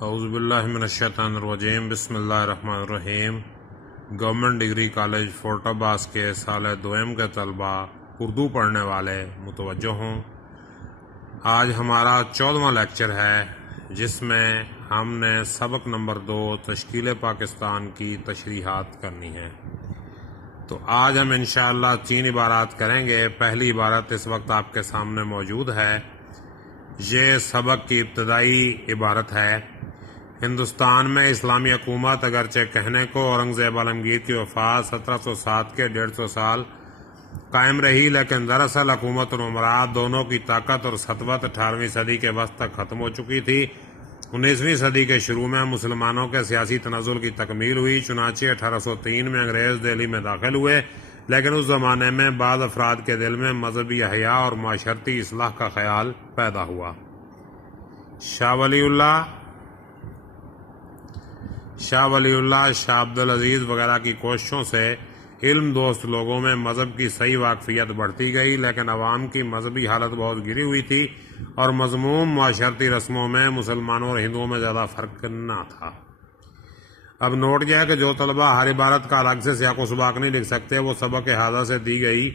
اعوذ باللہ من الشیطان الرجیم بسم اللہ الرحمن الرحیم۔ گورنمنٹ ڈگری کالج فورٹ عباس کے سال دوئم کے طلباء اردو پڑھنے والے متوجہ ہوں۔ آج ہمارا 14واں لیکچر ہے جس میں ہم نے سبق نمبر 2 تشکیل پاکستان کی تشریحات کرنی ہے۔ تو آج ہم انشاءاللہ 3 عبارات کریں گے۔ پہلی عبارت اس وقت آپ کے سامنے موجود ہے۔ یہ سبق کی ابتدائی عبارت ہے۔ ہندوستان میں اسلامی حکومت اگرچہ کہنے کو اورنگزیب عالمگیر کی وفات 1707 کے 150 سال قائم رہی، لیکن دراصل حکومت اور امراء دونوں کی طاقت اور سطوت 18ویں صدی کے وسط تک ختم ہو چکی تھی۔ 19ویں صدی کے شروع میں مسلمانوں کے سیاسی تنزل کی تکمیل ہوئی، چنانچہ 1803 میں انگریز دہلی میں داخل ہوئے، لیکن اس زمانے میں بعض افراد کے دل میں مذہبی احیا اور معاشرتی اصلاح کا خیال پیدا ہوا۔ شاہ ولی اللہ، شاہ عبدالعزیز وغیرہ کی کوششوں سے علم دوست لوگوں میں مذہب کی صحیح واقفیت بڑھتی گئی، لیکن عوام کی مذہبی حالت بہت گری ہوئی تھی اور مذموم معاشرتی رسموں میں مسلمانوں اور ہندوؤں میں زیادہ فرق نہ تھا۔ اب نوٹ کیا کہ جو طلبہ ہر عبارت کا الگ سے سیاق و سباق نہیں لکھ سکتے، وہ سبق احاطہ سے دی گئی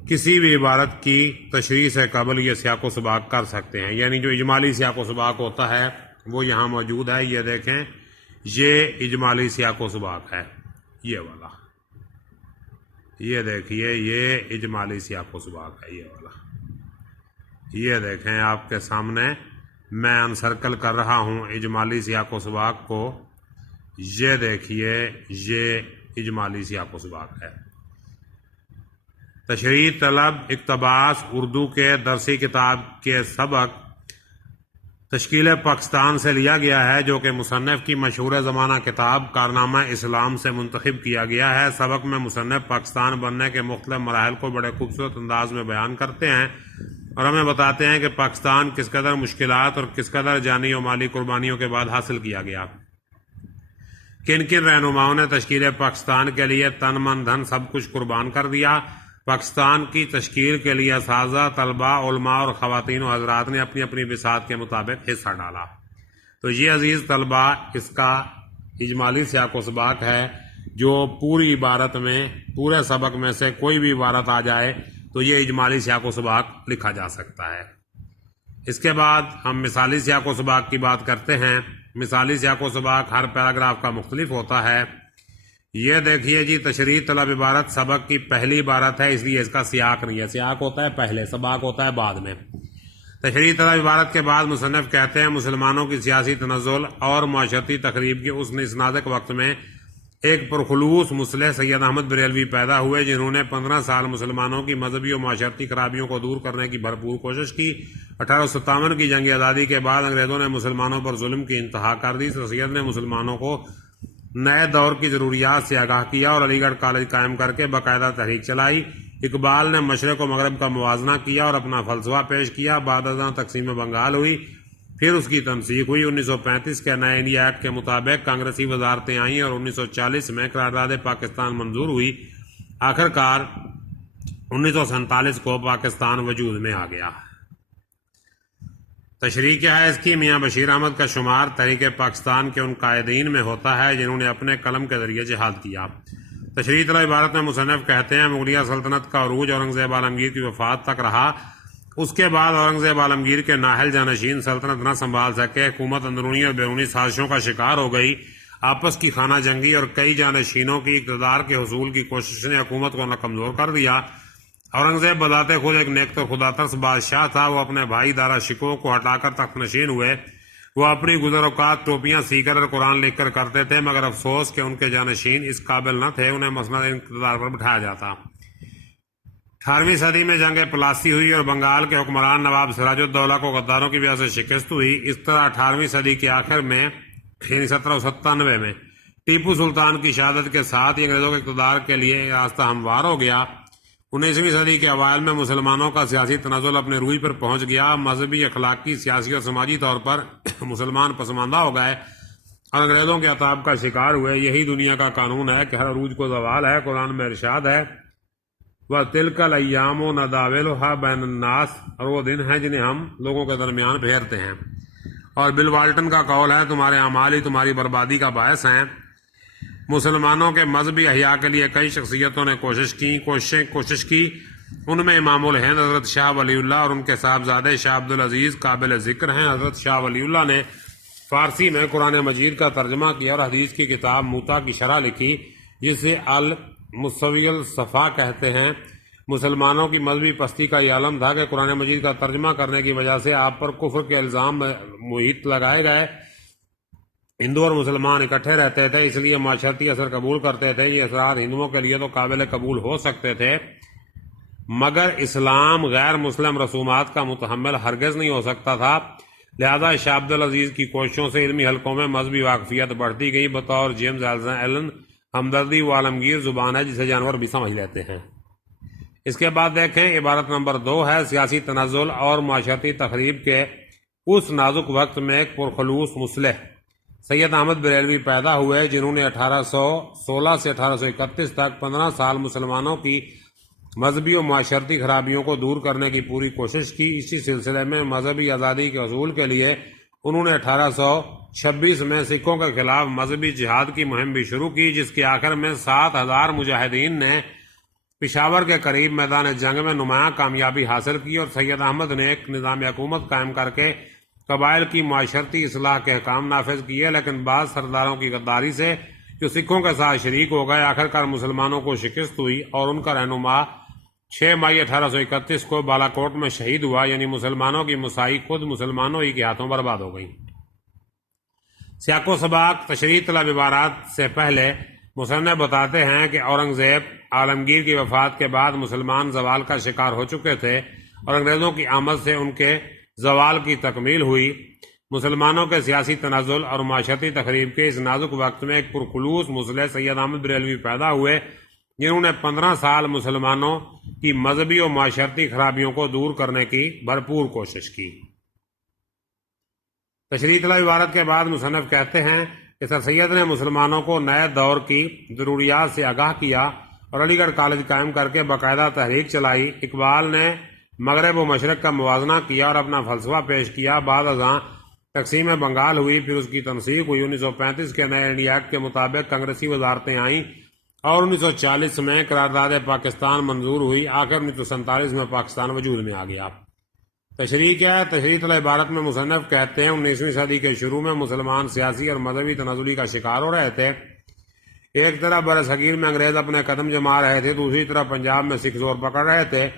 کسی بھی عبارت کی تشریح سے قبل یہ سیاق و سباق کر سکتے ہیں، یعنی جو اجمالی سیاق و سباق ہوتا ہے وہ یہاں موجود ہے۔ یہ دیکھیں، یہ اجمالی سیاق و سباق ہے، یہ والا، یہ دیکھیے، یہ اجمالی سیاق و سباق ہے، یہ والا، یہ دیکھیں آپ کے سامنے میں انسرکل کر رہا ہوں اجمالی سیاق و سباق کو۔ یہ دیکھیے، یہ اجمالی سیاق و سباق ہے۔ تشریح طلب اقتباس اردو کے درسی کتاب کے سبق تشکیل پاکستان سے لیا گیا ہے، جو کہ مصنف کی مشہور زمانہ کتاب کارنامہ اسلام سے منتخب کیا گیا ہے۔ سبق میں مصنف پاکستان بننے کے مختلف مراحل کو بڑے خوبصورت انداز میں بیان کرتے ہیں اور ہمیں بتاتے ہیں کہ پاکستان کس قدر مشکلات اور کس قدر جانی و مالی قربانیوں کے بعد حاصل کیا گیا۔ کن کن رہنماؤں نے تشکیل پاکستان کے لیے تن من دھن سب کچھ قربان کر دیا۔ پاکستان کی تشکیل کے لیے اساتذہ، طلباء، علماء اور خواتین و حضرات نے اپنی اپنی بساط کے مطابق حصہ ڈالا۔ تو یہ عزیز طلباء اس کا اجمالی سیاق و سباق ہے، جو پوری عبارت میں، پورے سبق میں سے کوئی بھی عبارت آ جائے تو یہ اجمالی سیاق و سباق لکھا جا سکتا ہے۔ اس کے بعد ہم مثالی سیاق و سباق کی بات کرتے ہیں۔ مثالی سیاق و سباق ہر پیراگراف کا مختلف ہوتا ہے۔ یہ دیکھیے جی، تشریح طلب عبارت سبق کی پہلی عبارت ہے، اس لیے اس کا سیاق نہیں ہے، سیاق ہوتا ہے پہلے، سباق ہوتا ہے بعد میں۔ تشریح طلب عبارت کے بعد مصنف کہتے ہیں مسلمانوں کی سیاسی تنزل اور معاشرتی تقریب کے اس نازک وقت میں ایک پرخلوص مصلح سید احمد بریلوی پیدا ہوئے، جنہوں نے 15 سال مسلمانوں کی مذہبی و معاشرتی خرابیوں کو دور کرنے کی بھرپور کوشش کی۔ 1857 کی جنگ آزادی کے بعد انگریزوں نے مسلمانوں پر ظلم کی انتہا کر دی۔ سید نے مسلمانوں کو نئے دور کی ضروریات سے آگاہ کیا اور علی گڑھ کالج قائم کر کے باقاعدہ تحریک چلائی۔ اقبال نے مشرق و مغرب کا موازنہ کیا اور اپنا فلسفہ پیش کیا۔ بعد ازاں تقسیم بنگال ہوئی، پھر اس کی تنسیخ ہوئی۔ 1935 کے نئے انڈیا ایکٹ کے مطابق کانگریسی وزارتیں آئیں اور 1940 میں قرارداد پاکستان منظور ہوئی۔ آخرکار 1947 کو پاکستان وجود میں آ گیا۔ تشریح کیا ہے اس کی؟ میاں بشیر احمد کا شمار تحریک پاکستان کے ان قائدین میں ہوتا ہے جنہوں نے اپنے قلم کے ذریعے جہاد کیا۔ تشریح طلب عبارت میں مصنف کہتے ہیں مغلیہ سلطنت کا عروج اورنگزیب عالمگیر کی وفات تک رہا۔ اس کے بعد اورنگزیب عالمگیر کے نااہل جانشین سلطنت نہ سنبھال سکے، حکومت اندرونی اور بیرونی سازشوں کا شکار ہو گئی۔ آپس کی خانہ جنگی اور کئی جانشینوں کی اقتدار کے حصول کی کوشش نے حکومت کو نہ کمزور کر دیا۔ اورنگزیب بذات خود ایک نیک تو خدا ترس بادشاہ تھا۔ وہ اپنے بھائی دارا شکوہ کو ہٹا کر تخت نشین ہوئے۔ وہ اپنی گزر اوقات ٹوپیاں سی کر اور قرآن لکھ کر کرتے تھے، مگر افسوس کہ ان کے جانشین اس قابل نہ تھے، انہیں مسند اقتدار پر بٹھایا جاتا۔ 18ویں صدی میں جنگ پلاسی ہوئی اور بنگال کے حکمران نواب سراج الدولہ کو غداروں کی وجہ سے شکست ہوئی۔ اس طرح 18ویں صدی کے آخر میں، یعنی 1797 میں ٹیپو سلطان کی شہادت کے ساتھ ہی انگریزوں کے اقتدار کے لیے راستہ ہموار ہو گیا۔ 19ویں صدی کے اوائل میں مسلمانوں کا سیاسی تنزل اپنے روئی پر پہنچ گیا۔ مذہبی، اخلاقی، سیاسی اور سماجی طور پر مسلمان پسماندہ ہو گئے اور انگریزوں کے عطاب کا شکار ہوئے۔ یہی دنیا کا قانون ہے کہ ہر عروج کو زوال ہے۔ قرآن میں ارشاد ہے وَتِلْكَ الْأَيَّامُ نُدَاوِلُهَا بَيْنَ النَّاسِ، اور وہ دن ہیں جنہیں ہم لوگوں کے درمیان پھیرتے ہیں۔ اور بل والٹن کا قول ہے تمہارے اعمال ہی تمہاری بربادی کا باعث ہیں۔ مسلمانوں کے مذہبی احیاء کے لیے کئی شخصیتوں نے کوشش کی، ان میں امام الہند حضرت شاہ ولی اللہ اور ان کے صاحبزادے شاہ عبدالعزیز قابل ذکر ہیں۔ حضرت شاہ ولی اللہ نے فارسی میں قرآن مجید کا ترجمہ کیا اور حدیث کی کتاب موطا کی شرح لکھی جسے المسوی الصفا کہتے ہیں۔ مسلمانوں کی مذہبی پستی کا یہ عالم تھا کہ قرآن مجید کا ترجمہ کرنے کی وجہ سے آپ پر کفر کے الزام محیط لگائے گئے۔ ہندو اور مسلمان اکٹھے رہتے تھے، اس لیے معاشرتی اثر قبول کرتے تھے۔ یہ اثرات ہندوؤں کے لیے تو قابل قبول ہو سکتے تھے، مگر اسلام غیر مسلم رسومات کا متحمل ہرگز نہیں ہو سکتا تھا۔ لہذا شاہ عبدالعزیز کی کوششوں سے علمی حلقوں میں مذہبی واقفیت بڑھتی گئی۔ بطور جیمز ایلن ہمدردی و عالمگیر زبان ہے جسے جانور بھی سمجھ لیتے ہیں۔ اس کے بعد دیکھیں عبارت نمبر 2 ہے، سیاسی تنزل اور معاشرتی تخریب کے اس نازک وقت میں ایک پرخلوص مصلح سید احمد بریلوی پیدا ہوئے جنہوں نے 1816 سے 1831 تک 15 سال مسلمانوں کی مذہبی و معاشرتی خرابیوں کو دور کرنے کی پوری کوشش کی۔ اسی سلسلے میں مذہبی آزادی کے حصول کے لیے انہوں نے 1826 میں سکھوں کے خلاف مذہبی جہاد کی مہم بھی شروع کی، جس کے آخر میں 7000 مجاہدین نے پشاور کے قریب میدان جنگ میں نمایاں کامیابی حاصل کی اور سید احمد نے ایک نظام حکومت قائم کر کے قبائل کی معاشرتی اصلاح کے احکام نافذ کیے، لیکن بعض سرداروں کی غداری سے جو سکھوں کے ساتھ شریک ہو گئے آخرکار مسلمانوں کو شکست ہوئی اور ان کا رہنما 6 مئی 1831 کو بالاکوٹ میں شہید ہوا، یعنی مسلمانوں کی مساعی خود مسلمانوں ہی کے ہاتھوں برباد ہو گئی۔ سیاق و سباق تشریح طلب عبارات سے پہلے مصنف بتاتے ہیں کہ اورنگزیب عالمگیر کی وفات کے بعد مسلمان زوال کا شکار ہو چکے تھے اور انگریزوں کی آمد سے ان کے زوال کی تکمیل ہوئی۔ مسلمانوں کے سیاسی تنزل اور معاشرتی تخریب کے اس نازک وقت میں ایک پرخلوص مصلح سید احمد بریلوی پیدا ہوئے جنہوں نے 15 سال مسلمانوں کی مذہبی و معاشرتی خرابیوں کو دور کرنے کی بھرپور کوشش کی۔ تشریح طلب عبارت کے بعد مصنف کہتے ہیں کہ سر سید نے مسلمانوں کو نئے دور کی ضروریات سے آگاہ کیا اور علی گڑھ کالج قائم کر کے باقاعدہ تحریک چلائی۔ اقبال نے مغرب و مشرق کا موازنہ کیا اور اپنا فلسفہ پیش کیا۔ بعد ازاں تقسیم بنگال ہوئی، پھر اس کی تنسیق ہوئی۔ 1935 کے نئے انڈیا ایکٹ کے مطابق کانگریسی وزارتیں آئیں اور 1940 میں قرارداد پاکستان منظور ہوئی۔ آخر 1947 میں پاکستان وجود میں آ گیا۔ تشریح کیا ہے؟ تشریح طلب عبارت میں مصنف کہتے ہیں 19ویں صدی کے شروع میں مسلمان سیاسی اور مذہبی تنازلی کا شکار ہو رہے تھے۔ ایک طرف برصغیر میں انگریز اپنے قدم جما رہے تھے، دوسری طرف پنجاب میں سکھ زور پکڑ رہے تھے۔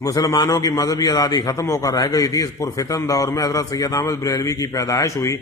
مسلمانوں کی مذہبی آزادی ختم ہو کر رہ گئی تھی۔ اس پرفتن دور میں حضرت سید احمد بریلوی کی پیدائش ہوئی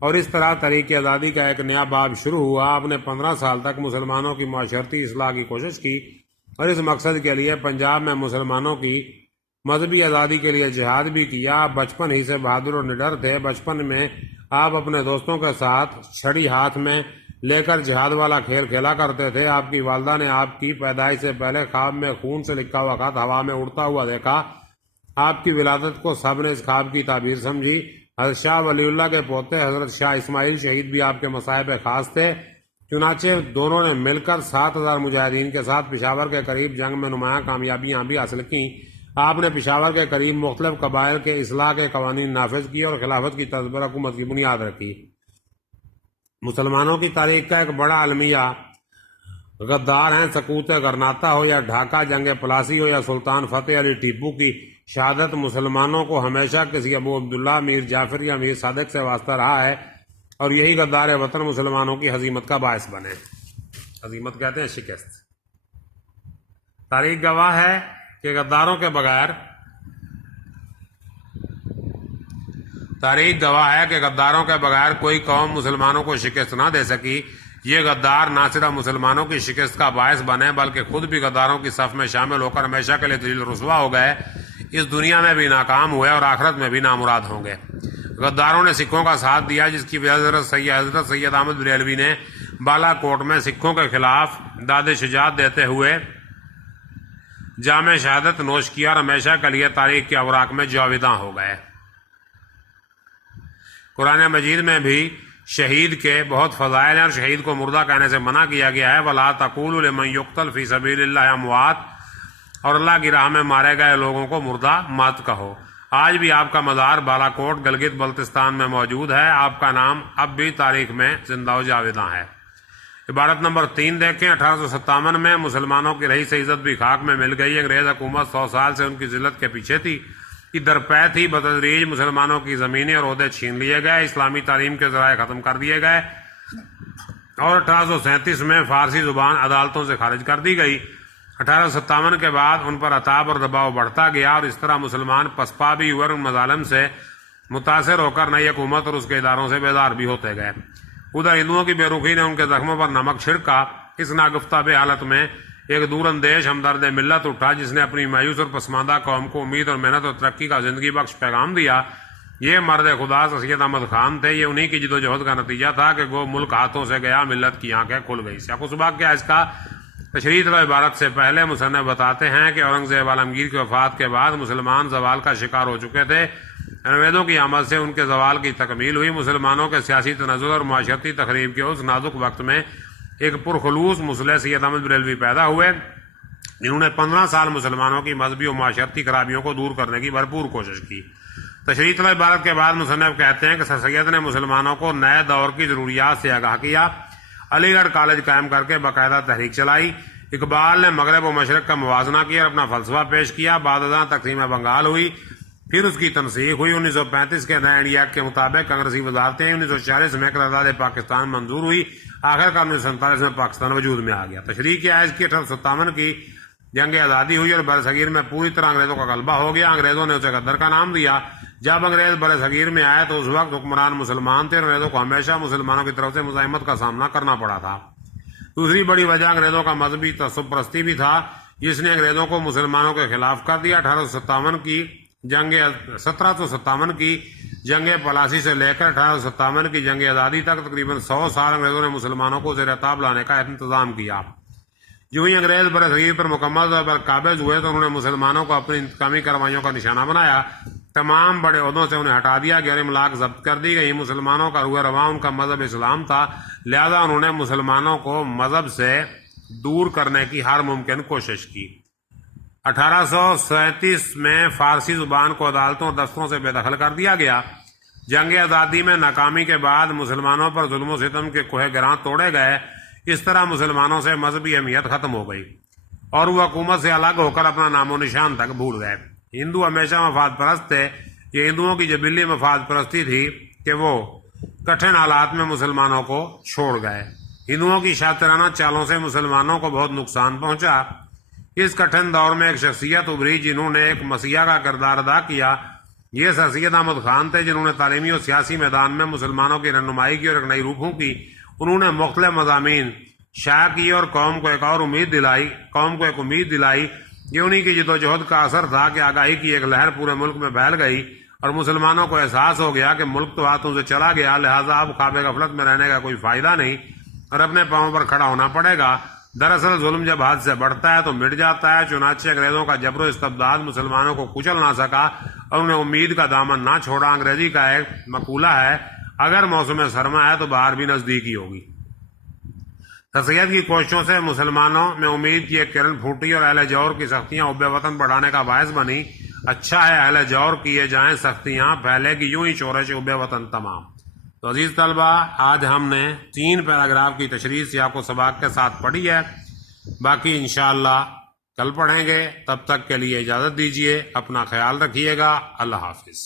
اور اس طرح تحریک آزادی کا ایک نیا باب شروع ہوا۔ آپ نے 15 سال تک مسلمانوں کی معاشرتی اصلاح کی کوشش کی اور اس مقصد کے لیے پنجاب میں مسلمانوں کی مذہبی آزادی کے لیے جہاد بھی کیا۔ آپ بچپن ہی سے بہادر اور نڈر تھے۔ بچپن میں آپ اپنے دوستوں کے ساتھ چھڑی ہاتھ میں لے کر جہاد والا کھیل کھیلا کرتے تھے۔ آپ کی والدہ نے آپ کی پیدائش سے پہلے خواب میں خون سے لکھا ہوا خط ہوا میں اڑتا ہوا دیکھا۔ آپ کی ولادت کو سب نے اس خواب کی تعبیر سمجھی۔ حضرت شاہ ولی اللہ کے پوتے حضرت شاہ اسماعیل شہید بھی آپ کے مصائب خاص تھے۔ چنانچہ دونوں نے مل کر 7000 مجاہدین کے ساتھ پشاور کے قریب جنگ میں نمایاں کامیابیاں بھی حاصل کیں۔ آپ نے پشاور کے قریب مختلف قبائل کے اصلاح کے قوانین نافذ کیے اور خلافت کی طرز پر حکومت کی بنیاد رکھی۔ مسلمانوں کی تاریخ کا ایک بڑا المیہ غدار ہیں۔ سقوط غرناطہ ہو یا ڈھاکہ جنگ پلاسی ہو یا سلطان فتح علی ٹیپو کی شہادت، مسلمانوں کو ہمیشہ کسی ابو عبداللہ، میر جعفر یا میر صادق سے واسطہ رہا ہے اور یہی غدار وطن مسلمانوں کی ہزیمت کا باعث بنے۔ ہزیمت کہتے ہیں شکست۔ تاریخ گواہ ہے کہ غداروں کے بغیر کوئی قوم مسلمانوں کو شکست نہ دے سکی۔ یہ غدار نہ صرف مسلمانوں کی شکست کا باعث بنے بلکہ خود بھی غداروں کی صف میں شامل ہو کر ہمیشہ کے لیے ذلیل رسوا ہو گئے۔ اس دنیا میں بھی ناکام ہوئے اور آخرت میں بھی نامراد ہوں گے۔ غداروں نے سکھوں کا ساتھ دیا، جس کی وجہ حضرت سید احمد بریلوی نے بالا کوٹ میں سکھوں کے خلاف داد شجاعت دیتے ہوئے جام شہادت نوش کیا اور ہمیشہ کے لیے تاریخ کے اوراق میں جاویداں ہو گئے۔ قرآن مجید میں بھی شہید کے بہت فضائل ہیں اور شہید کو مردہ کہنے سے منع کیا گیا ہے۔ وَلَا تَقُولُوا لِمَن يُقْتَلْ فِي سَبِيلِ اللَّهِ أَمْوَاتٌ، اور اللہ کی راہ میں مارے گئے لوگوں کو مردہ مت کہو۔ آج بھی آپ کا مزار بالا کوٹ گلگت بلتستان میں موجود ہے. آپ کا نام اب بھی تاریخ میں زندہ و جاویداں ہے. عبارت نمبر 3 دیکھیں. 1857 میں مسلمانوں کی رہی سے عزت بھی خاک میں مل گئی. انگریز حکومت 100 سال سے ان کی ذلت کے پیچھے تھی. درپے تھی. بتدریج مسلمانوں کی زمینیں اور عہدے چھین لیے گئے. اسلامی تعلیم کے ذرائع ختم کر دیے گئے اور 1837 میں فارسی زبان عدالتوں سے خارج کر دی گئی. 1857 کے بعد ان پر عتاب اور دباؤ بڑھتا گیا اور اس طرح مسلمان پسپا بھی ہوئے اور ان مظالم سے متاثر ہو کر نئی حکومت اور اس کے اداروں سے بیدار بھی ہوتے گئے. ادھر ہندوؤں کی بے رخی نے ان کے زخموں پر نمک چھڑکا. اس ناگفتہ بے حالت میں ایک دور اندیش ہمدرد ملت اٹھا جس نے اپنی مایوس اور پسماندہ قوم کو امید اور محنت اور ترقی کا زندگی بخش پیغام دیا. یہ مرد خدا سید احمد خان تھے. یہ انہی کی جدوجہد کا نتیجہ تھا کہ گو ملک ہاتھوں سے گیا, ملت کی آنکھیں کھل گئی. سیاق و سباق کیا اس کا تشریح و عبارت سے پہلے مصنف بتاتے ہیں کہ اورنگزیب عالمگیر کی وفات کے بعد مسلمان زوال کا شکار ہو چکے تھے. انگریزوں کی آمد سے ان کے زوال کی تکمیل ہوئی. مسلمانوں کے سیاسی تنزل اور معاشرتی تخریب کے اس نازک وقت میں ایک پرخلوص مصلح سید احمد بریلوی پیدا ہوئے جنہوں نے 15 سال مسلمانوں کی مذہبی و معاشرتی خرابیوں کو دور کرنے کی بھرپور کوشش کی. تشریح طلب عبارت کے بعد مصنف کہتے ہیں کہ سر سید نے مسلمانوں کو نئے دور کی ضروریات سے آگاہ کیا. علی گڑھ کالج قائم کر کے باقاعدہ تحریک چلائی. اقبال نے مغرب و مشرق کا موازنہ کیا اور اپنا فلسفہ پیش کیا. بعد ازاں تقسیم بنگال ہوئی, پھر اس کی تنسیخ ہوئی. 1935 کے نئے انڈیا ایکٹ کے مطابق کانگریسی وزارتیں 1940 میں قرارداد پاکستان منظور ہوئی. آخر کار 1947 میں پاکستان وجود میں آ گیا. تشریح کیا ہے اس کی. 1857 کی جنگ آزادی ہوئی اور برصغیر میں پوری طرح انگریزوں کا غلبہ ہو گیا. انگریزوں نے اسے غدر کا نام دیا. جب انگریز برصغیر میں آئے تو اس وقت حکمران مسلمان تھے. انگریزوں کو ہمیشہ مسلمانوں کی طرف سے مزاحمت کا سامنا کرنا پڑا تھا. دوسری بڑی وجہ انگریزوں کا مذہبی تعصب پرستی بھی تھا جس نے انگریزوں کو مسلمانوں کے خلاف کر دیا. 1757 کی جنگ پلاسی سے لے کر 1857 کی جنگ آزادی تک تقریباً 100 سال انگریزوں نے مسلمانوں کو زیر عتاب لانے کا انتظام کیا. جو ہی انگریز برصغیر پر مکمل طور پر قابض ہوئے تو انہوں نے مسلمانوں کو اپنی انتقامی کارروائیوں کا نشانہ بنایا. تمام بڑے عہدوں سے انہیں ہٹا دیا. غیر املاک ضبط کر دی گئی. مسلمانوں کا روح رواں ان کا مذہب اسلام تھا, لہذا انہوں نے مسلمانوں کو مذہب سے دور کرنے کی ہر ممکن کوشش کی. 1837 میں فارسی زبان کو عدالتوں اور دفتروں سے بے دخل کر دیا گیا. جنگ آزادی میں ناکامی کے بعد مسلمانوں پر ظلم و ستم کے کوہ گراں توڑے گئے. اس طرح مسلمانوں سے مذہبی اہمیت ختم ہو گئی اور وہ حکومت سے الگ ہو کر اپنا نام و نشان تک بھول گئے. ہندو ہمیشہ مفاد پرست تھے. یہ ہندوؤں کی جبلی مفاد پرستی تھی کہ وہ کٹھن حالات میں مسلمانوں کو چھوڑ گئے. ہندوؤں کی شاطرانہ چالوں سے مسلمانوں کو بہت نقصان پہنچا. اس کٹھن دور میں ایک شخصیت ابھری جنہوں نے ایک مسیحا کا کردار ادا کیا. یہ سر سید احمد خان تھے جنہوں نے تعلیمی اور سیاسی میدان میں مسلمانوں کی رہنمائی کی اور ایک نئی روح پھونکی. انہوں نے مختلف مضامین شائع کیے اور قوم کو ایک امید دلائی. یہ انہی کی جدوجہد کا اثر تھا کہ آگاہی کی ایک لہر پورے ملک میں پھیل گئی اور مسلمانوں کو احساس ہو گیا کہ ملک تو ہاتھوں سے چلا گیا, لہذا اب خواب غفلت میں رہنے کا کوئی فائدہ نہیں اور اپنے پاؤں پر کھڑا ہونا پڑے گا. دراصل ظلم جب حد سے بڑھتا ہے تو مٹ جاتا ہے. چنانچہ انگریزوں کا جبر و استبداد مسلمانوں کو کچل نہ سکا اور انہیں امید کا دامن نہ چھوڑا. انگریزی کا ایک مقولہ ہے, اگر موسم سرما ہے تو بہار بھی نزدیکی ہوگی. سید کی کوششوں سے مسلمانوں میں امید کی ایک کرن پھوٹی اور اہل جور کی سختیاں حب وطن بڑھانے کا باعث بنی. اچھا ہے اہل جور کیے جائیں سختیاں, پھیلے گی یوں ہی شورش حب وطن تمام. تو عزیز طلبہ, آج ہم نے 3 پیراگراف کی تشریح سیاق و سباق کے ساتھ پڑھی ہے. باقی انشاءاللہ کل پڑھیں گے. تب تک کے لیے اجازت دیجیے. اپنا خیال رکھیے گا. اللہ حافظ.